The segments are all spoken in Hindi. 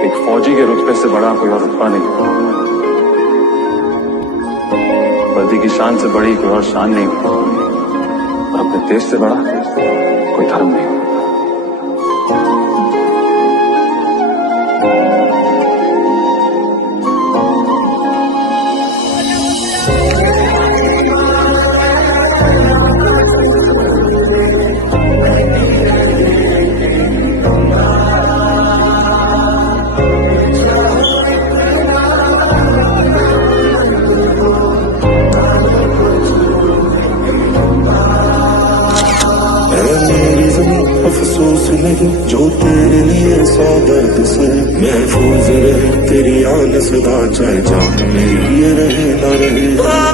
एक फौजी के रुतबे से बड़ा कोई और रुतबा नहीं, वर्दी की शान से बड़ी कोई और शान नहीं, और अपने देश से बड़ा कोई धर्म नहीं। अफसोस नहीं जो तेरे लिए सौ दर्द से महफूज रहे तेरी आन सदा, चाहे जान मेरी ये रहे ना रहे।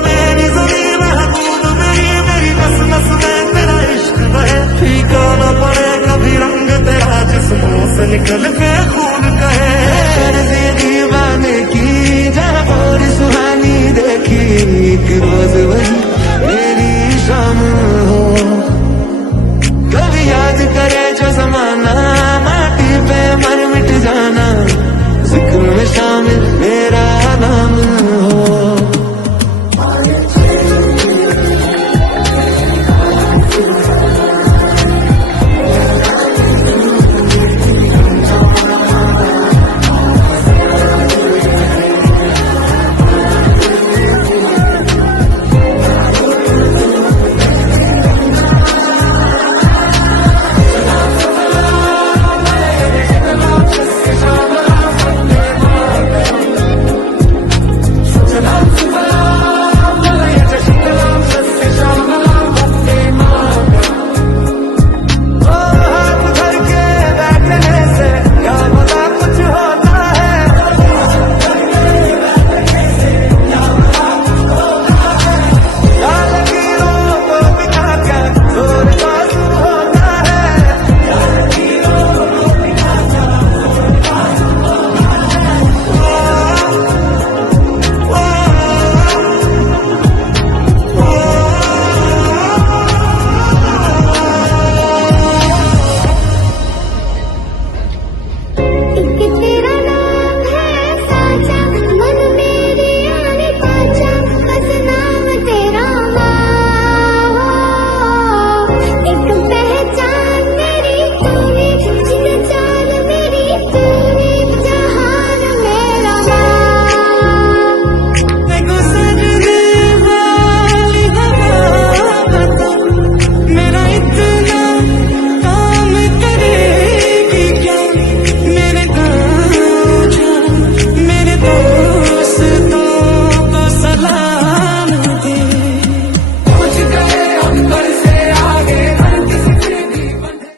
मेरी ज़मीं महबूब मेरी नस नस में तेरा इश्क बहे, फीका न पड़े कभी रंग तेरा जिस्मों से निकल के खून कहे। दीवाने की जहाँ और सुहानी देखी एक रोज वही मेरी शाम